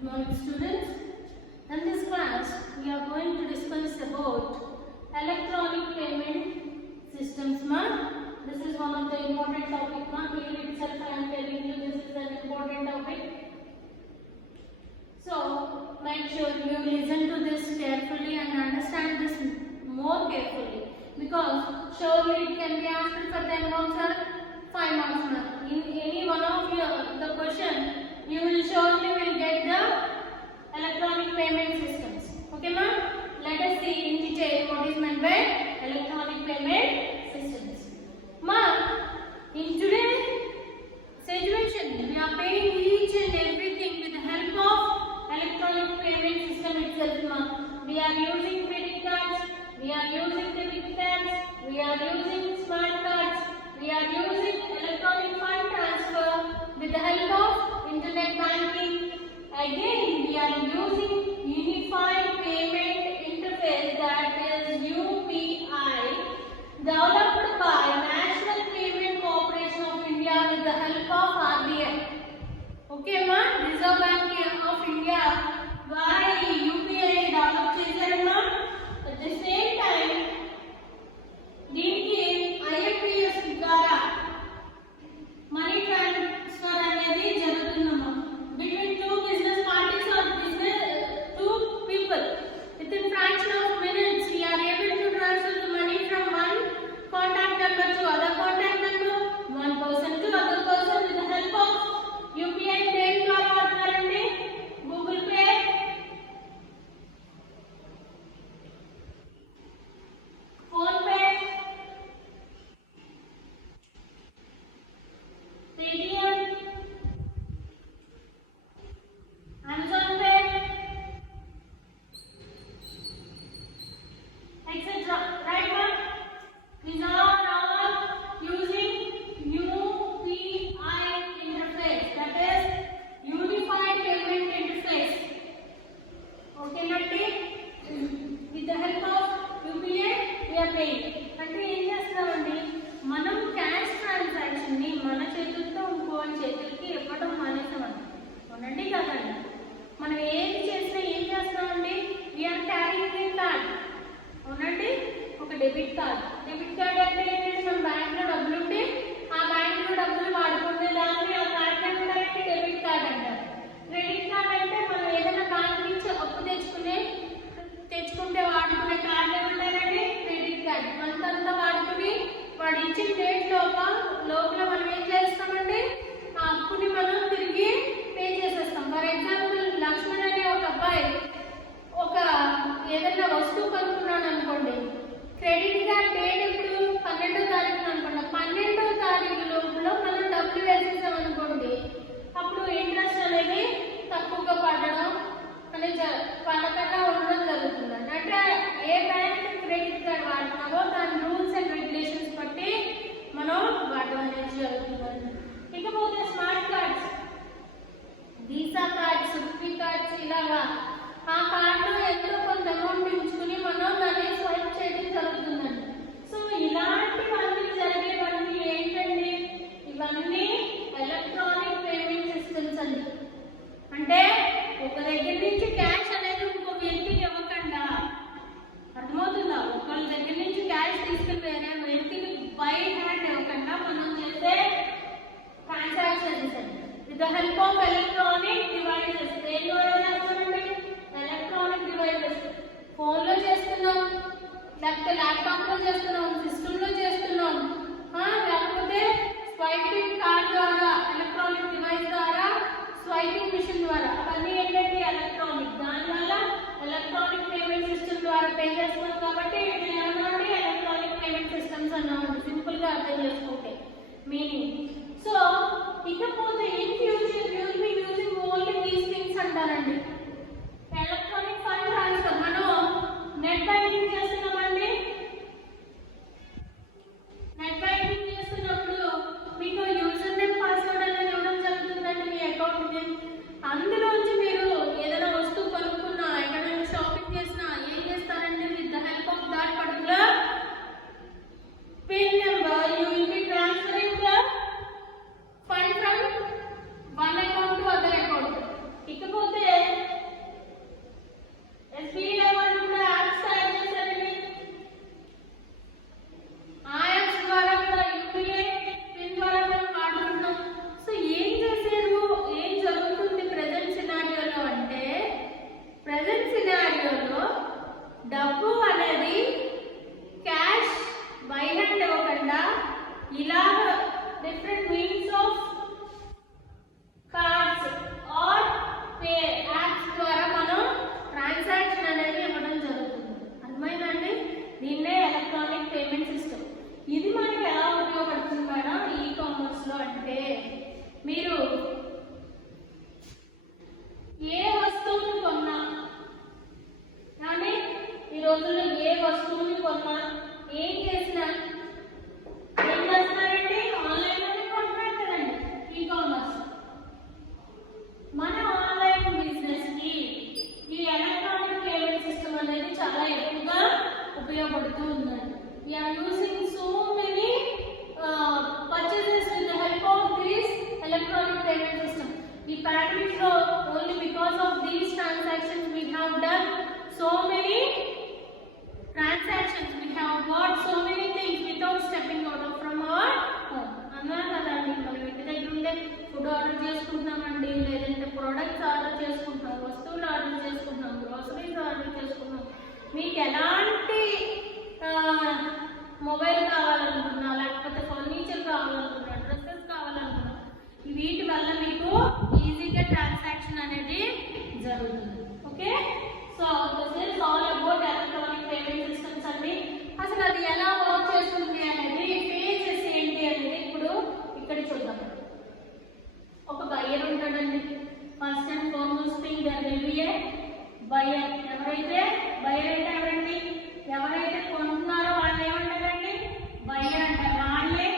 Good morning, students. In this class, we are going to discuss about electronic payment systems. This is one of the important topic. Here itself I am telling you this is an important topic. So make sure you listen to this carefully and understand this more carefully, because surely it can be answered for 10 marks or 5 marks. In any one of the question, you will surely get the electronic payment systems. Okay, ma'am? Let us see in detail what is meant by electronic payment systems. Ma'am, in today's situation, we are paying each and everything with the help of electronic payment system itself. Ma'am, we are using credit cards, we are using debit cards, we are using smart cards, we are using electronic fund transfer with the help of internet banking. Again, we are using unified payment interface, that is UPI, developed by National Payment Corporation of India with the help of RBI. Okay, ma? Reserve Bank of India. Why UPI develop చేశారు ma? At the same time, దీనికి IMPS ద్వారా money transfer అనేది జరుగుతుందమ్మా. Between two business parties or two people, within fraction of minutes, we are able to transfer the money from one contact number to other contact number, one person to other person with the help of UPI. దేని ద్వారా వాడతారండి? Google pay, phone pay, Paytm, Amazon Pay, etc. Right, ma'am? These are all using UPI interface, that is Unified Payment Interface. Okay, Natti? With the help of UPI, we are paying. అంటే ఏం చేస్తామండి, మనం cash transaction ని మన చేతులతో ఇంకోటి చేతులకి ఇవ్వడం మానేస్తామండి. అవునండి కదండి? మనం ఏది చేసినా ఏం చేస్తామండి, వీఆర్ క్యారింగ్ ది కార్డ్. అవునండి, ఒక డెబిట్ కార్డ్. డెబిట్ కార్డ్ అంటే ఏంటంటే మన బ్యాంక్లో డబ్బులు ఉంటే ఆ బ్యాంక్లో డబ్బులు వాడుకునే దాన్ని ఆ కార్డ్ అంటే డెబిట్ కార్డ్ అంటారు. క్రెడిట్ కార్డ్ అంటే మనం ఏదైనా బ్యాంక్ నుంచి అప్పు తెచ్చుకుంటే వాడుకునే కార్డు ఏమంటారండి? Credit card. అంతంతా వాడుకుని వాడు ఇచ్చిన డేట్ లోపల మనం ఏం చేస్తామండి, ఆ అప్పుని మనం తిరిగి పే చేసేస్తాం. ఫర్ ఎగ్జాంపుల్, లక్ష్మణ్ అనే ఒక అబ్బాయి ఒక ఏదైనా వస్తువు కొనుక్కున్నాడు అనుకోండి, క్రెడిట్ కార్డ్ డేట్ ఎప్పుడు 12వ తారీఖున అనుకోండి, 12వ తారీఖు లోపల మనం డబ్బులు వేసేసాం అనుకోండి, అప్పుడు ఇంట్రెస్ట్ అనేది తక్కువగా పడడం అనేది పడకుండా ఉండడం జరుగుతుందండి. అంటే ఏ బ్యాంక్ క్రెడిట్ కార్డ్ వాడుతున్నామో దాని రూల్స్ అండ్ రెగ్యులేషన్స్ బట్టి మనం వాడడం అనేది జరుగుతుందండి. ఇకపోతే smart cards, visa cards, rupee cards, ఇలాగా ఆ కార్డులో ఎంతో కొంత అమౌంట్ ఉంచుకుని మనం దాన్ని స్వైప్ చేయడం జరుగుతుందండి. సో ఇలాంటివన్నీ జరిగేవన్నీ ఏంటండి, ఇవన్నీ ఎలక్ట్రానిక్ పేమెంట్ సిస్టమ్స్ అండి. అంటే ఒక దగ్గర నుంచి క్యాష్ అనేది ఇంకో వ్యక్తికి ఇవ్వకుండా, అర్థమవుతుందా? ఒకళ్ళ దగ్గర నుంచి క్యాష్ తీసుకుని వేరే వ్యక్తికి బై హ్యాండ్ ఇవ్వకుండా మనం చేసే ట్రాన్సాక్షన్స్ అండి. With the help of electronic devices. దేని ద్వారా చేస్తామండి? Electronic devices. ఫోన్లో చేస్తున్నాం, లేకపోతే ల్యాప్టాప్లో చేస్తున్నాం, సిస్టంలో చేస్తున్నాం, లేకపోతే స్వైపింగ్ కార్డ్ ద్వారా, ఎలక్ట్రానిక్ డివైస్ ద్వారా, స్వైపింగ్ మిషన్ ద్వారా, అవన్నీ ఏంటంటే ఎలక్ట్రానిక్. దానివల్ల ఎలక్ట్రానిక్ పేమెంట్ సిస్టమ్ ద్వారా పే చేస్తున్నాం కాబట్టి వీటిని ఏమన్నామంటే ఎలక్ట్రానిక్ పేమెంట్ సిస్టమ్స్ అన్నామండి, సింపుల్గా అర్థం చేసుకుంటే మీనింగ్. సో ఇకపోతే in future you will be using only these things అంటారండి. ఎలక్ట్రానిక్ ఫండ్ ట్రాన్స్ఫర్, మనం నెట్ బ్యాంకింగ్ చేస్తున్నామండి. నెట్ బ్యాంకింగ్ చేస్తున్నప్పుడు మీకు యూజర్ నేమ్, పాస్వర్డ్ అనేది ఇవ్వడం జరుగుతుందండి మీ అకౌంట్ కి. అందులోంచి మీరు ఏదైనా వస్తువు కొనుక్కున్నా, ఎక్కడైనా షాపింగ్ చేసినా ఏం చేస్తారంటే with the help of that particular pin number you will be transferring the so many transactions, we have bought so many things without stepping out of from our home. అన్నారు కదండి, మనం ఇంటి దగ్గర ఉండే ఫుడ్ ఆర్డర్ చేసుకుంటున్నామండి, లేదంటే products order చేసుకుంటున్నాం, వస్తువులు order చేసుకుంటున్నాం, గ్రోసరీస్ ఆర్డర్ చేసుకుంటున్నాం. మీకు ఎలాంటి మొబైల్ కావాలనుకున్నా, లేకపోతే ఫర్నిచర్ కావాలనుకున్నా, డ్రెస్సెస్ కావాలనుకున్నా, వీటి వల్ల మీకు ఈజీగా ట్రాన్సాక్షన్ అనేది జరుగుతుంది. Okay, so this is all about electronic payment systems అండి. అసలు అది ఎలా వర్క్ చేస్తుంది అనేది, ఫేజెస్ ఏంటి అనేది ఇప్పుడు ఇక్కడ చూద్దాం. ఒక బయర్ ఉంటాడండి. First and foremost thing there will be a buyer. Buyer అంటే ఎవరండి? ఎవరైతే కొంటున్నారో వాళ్ళు ఏమంటారండి? బయర్ అంటారు. వాళ్ళే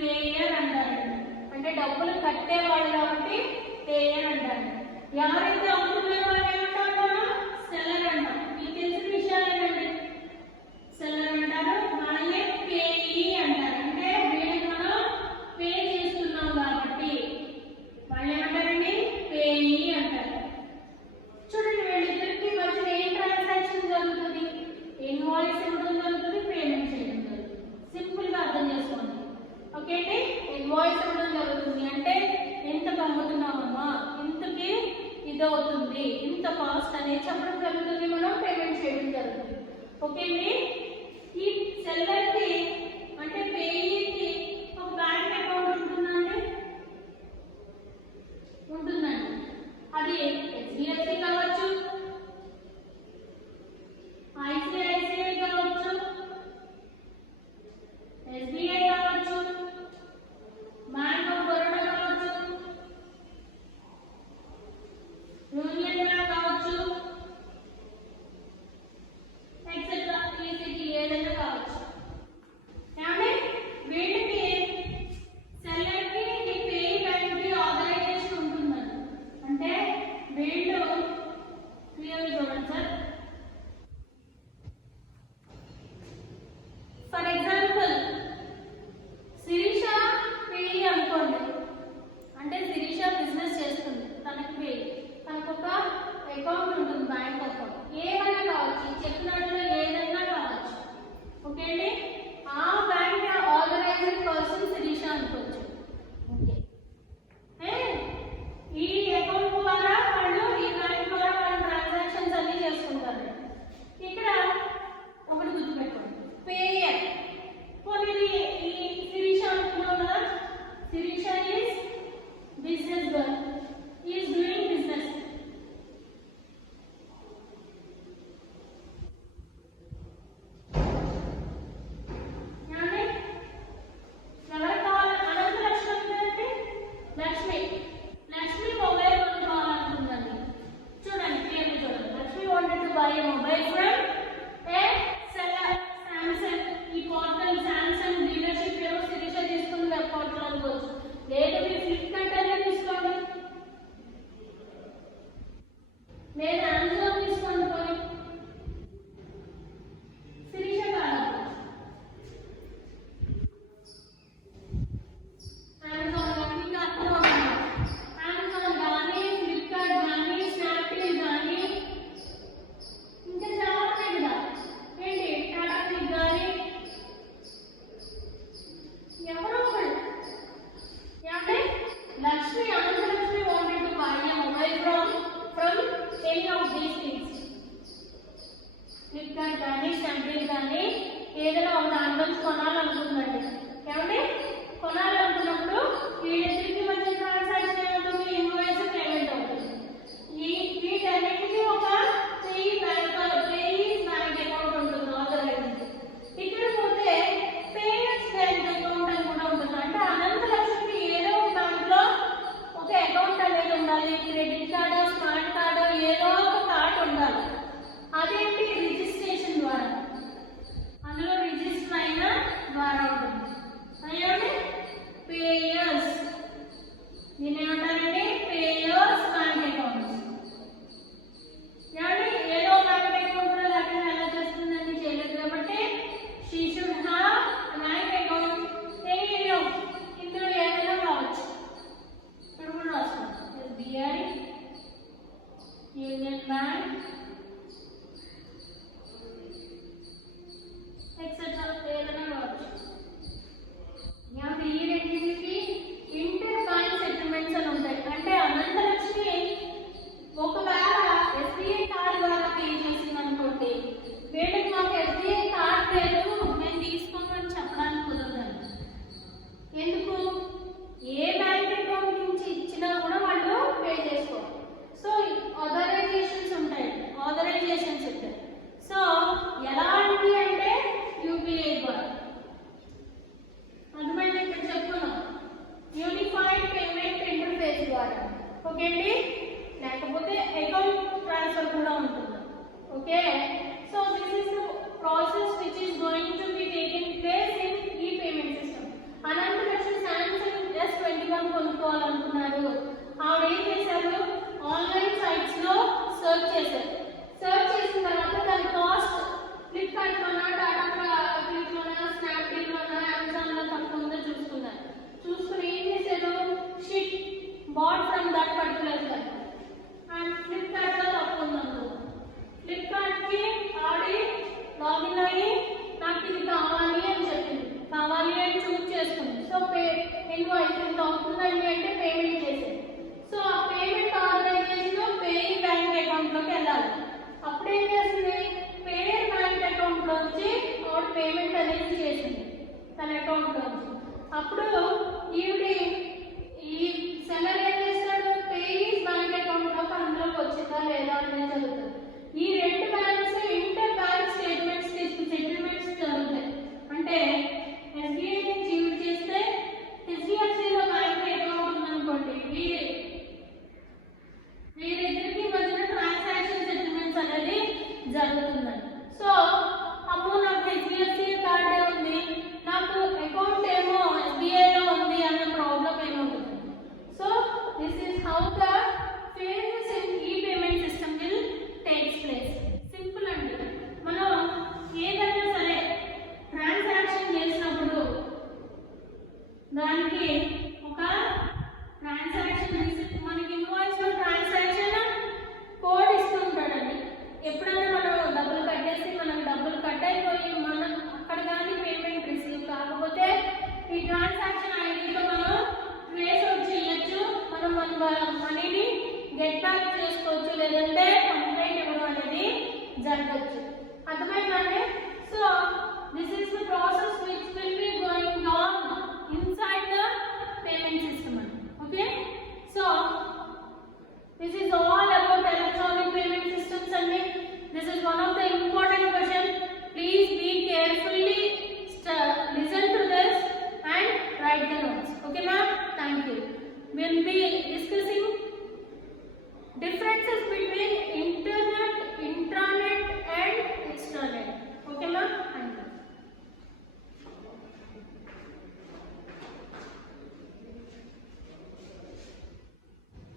పేయర్ అంటారండి. అంటే డబ్బులు కట్టేవాళ్ళు కాబట్టి పేయర్ అంటారు. ఎవరైతే అమ్ముతున్నారో వాళ్ళు ఏమంటారు? మనం సెల్లర్ అంటాం. మీకు తెలిసిన విషయాలేనండి. సెల్లర్ అంటారు, వాళ్ళే పేయి అంటారు. అంటే వీళ్ళకి మనం పే చేస్తున్నాం కాబట్టి వాళ్ళు ఏమంటారండి? పేయి అంటారు. చూడండి, వీళ్ళిద్దరికి మధ్య ఏం ట్రాన్సాక్షన్ జరుగుతుంది? ఇన్వాయిస్ ఇవ్వడం జరుగుతుంది, పేమెంట్ చేయడం జరుగుతుంది. సింపుల్ గా అర్థం చేసుకోండి. ఓకే అండి, ఇన్వాయిస్ ఇవ్వడం జరుగుతుంది అంటే ఎంత అమ్ముతున్నామమ్మా, ఇంతకి ఇది అవుతుంది, ఇంత కాస్ట్ అనేది చెప్పడం జరుగుతుంది, మనం పేమెంట్ చేయడం జరుగుతుంది. ఓకే అండి, ఈ సెల్లర్కి అంటే పేయీకి ఒక బ్యాంక్ అకౌంట్ ఉంటుందండి. అది HDFC కావచ్చు, ICICI కావచ్చు, SBI కావచ్చు, బ్యాంక్ ఆఫ్ బరోడా కావచ్చు, యూనియన్ బ్యాంక్ కావచ్చు, ఎక్సెట్రా ఈసీకి ఏదైనా కావచ్చు. కానీ వీటికి సెల్లర్కి ఈ పేయి బ్యాంక్కి ఆథరైజేషన్ ఉంటుందండి. అంటే వీళ్ళు క్లియర్ చూడండి సార్. ఫర్ ఎగ్జాంపుల్ శిరీష పేయి అనుకోండి. అంటే శిరీష బిజినెస్ చేస్తుంది, తనకి పేయి, తనకు ఒక అకౌంట్ ఉంటుంది, బ్యాంక్ అకౌంట్. ఏమైనా కావచ్చు, చెప్పినట్లు ఏదైనా కావచ్చు. ఓకే అండి, ఆ బ్యాంక్ ఆథరైజ్డ్ పర్సన్ శిరీష అనుకోవచ్చు. ఓకే, ఈ అకౌంట్ ద్వారా వాళ్ళు, ఈ బ్యాంక్ ద్వారా వాళ్ళు ట్రాన్సాక్షన్స్ అన్ని చేసుకుంటారు. ఇక్కడ ఒకటి గుర్తుపెట్టుకోండి, పేయర్. పోనీ ఈ శిరీష అనుకున్నాం కదా, Shirisha is business girl, is doing business. ఎవరు కావాలి? అనంత లక్ష్మి అంటే లక్ష్మి మొబైల్ కొనుక్కోవాలనుకుందండి. చూడండి, క్లియర్గా చూడండి. Lakshmi wanted to buy a mobile from A seller Samsung. ఈ పోర్టల్ సామ్సంగ్ డీలర్షిప్ ఏమో శిరీష తీసుకుని వెబ్ పోర్టల్ అనుకోవచ్చు, లేదు మీరు ఫ్లిప్కార్ట్ అనే తీసుకోండి, లేదా అమెజాన్ తీసుకోండి. పోయి శిరీష కాదు, అమెజాన్ కానీ అర్థం అవుతుంది. అమెజాన్ కానీ, ఫ్లిప్కార్ట్ కానీ, స్నాప్డీల్ కానీ, ఇంకా చాలా ఉన్నాయి కదా, ఏంటి టాటా క్లిక్ కానీ, ఎవరో ఒకళ్ళు. అంటే Lakshmi, Ananthalakshmi wanted to buy a mobile from any of these things. Flipkart కానీ, స్నాప్డీల్ కానీ, ఏదైనా ఒక దాంట్లో కొనాలనుకుందండి. ఏమండి, కొనాలనుకున్నప్పుడు వీళ్ళిద్దరికి మధ్య ట్రాన్సాక్షన్ ఏమవుతుంది? ఇన్వాయిస్ పేమెంట్ అవుతుంది. వీటన్నిటికీ ఒక పేయి బ్యాంక్ అకౌంట్ ఉంటుంది, ఆథరైజ్డ్. ఇక్కడ పోతే పేమెంట్స్ బ్యాంక్ అకౌంట్ అని కూడా ఉంటుంది. అంటే అనంతలక్ష్మికి ఏదో ఒక బ్యాంక్లో ఒక అకౌంట్ అనేది ఉండాలి. క్రెడిట్ కార్డు, స్మార్ట్ కార్డు, ఏదో ఒక కార్డు ఉండాలి. అదేంటి? రిజిస్ట్రేషన్ ద్వారా, అందులో రిజిస్టర్ అయిన ద్వారా ఉంటుంది. అయ్యండి పేయర్స్ ఉన్నారు. ఆవిడ ఏం చేశారు, ఆన్లైన్ సైట్స్ లో సెర్చ్ చేశారు. సెర్చ్ చేసిన తర్వాత దాని కాస్ట్ ఫ్లిప్కార్ట్ లోనా, టాటా క్లిక్ లోనా, స్నాప్డీల్ లోనా, అమెజాన్ లో తక్కువ ఉందో చూసుకున్నారు. చూసుకుని ఏం చేశారు, she bought from that particular site and Flipkart లో తక్కువ ఉందనుకో, ఫ్లిప్కార్ట్ కి ఆడి లాగిన్ అయ్యి నాకు ఇది కావాలి అని చెప్పింది, కావాలి అని చూస్ చేసుకుంది. సో ఇన్వాయిస్ ఎంత అవుతుందండి అంటే పేమెంట్ చేసేది. సో ఆ payment organisation paying bank account లోకి వెళ్ళాలి. అప్పుడు ఏం చేస్తుంది, పేయర్ బ్యాంక్ అకౌంట్ లోంచి ఆవిడ పేమెంట్ అనేది చేసింది తన అకౌంట్ లోంచి. అప్పుడు ఈ సెల్లర్ ఏం చేస్తాడు, పేయర్స్ బ్యాంక్ అకౌంట్ లోకి అందులోకి వచ్చిందా లేదా అనేది జరుగుతుంది. ఈ రెండు బ్యాంక్స్ ఇంటర్ బ్యాంక్ సెటిల్మెంట్స్ జరుగుతాయి. అంటే ఎస్బీఐ నుంచి యూజ్ చేస్తే హెచ్డిఎఫ్సిలో బ్యాంక్ అకౌంట్ ఉందనుకోండి, వీరిద్దరికి మధ్యన ట్రాన్సాక్షన్ సెటిల్మెంట్స్ అనేది జరుగుతుందండి. సో అప్పుడు నాకు హెచ్డిఎఫ్సి కార్డే ఉంది, నాకు అకౌంట్ ఏమో ఎస్బీఐలో ఉంది అనే ప్రాబ్లం ఏముంటుంది. So this is how the phases in ఈ payment system will takes place. Simple అండి. మనం ఏదైనా సరే ట్రాన్సాక్షన్ చేసినప్పుడు దానికి ఒక ట్రాన్సాక్షన్ రిసిప్ట్, మనకి ఇన్వాయిస్ లో ట్రాన్సాక్షన్ కోడ్ ఇస్తుంటాడండి. ఎప్పుడైనా మనం డబ్బులు కట్టేసి మనకు డబ్బులు కట్ అయిపోయి మనం అక్కడ కానీ పేమెంట్ రిసీవ్ కాకపోతే ఈ ట్రాన్సాక్షన్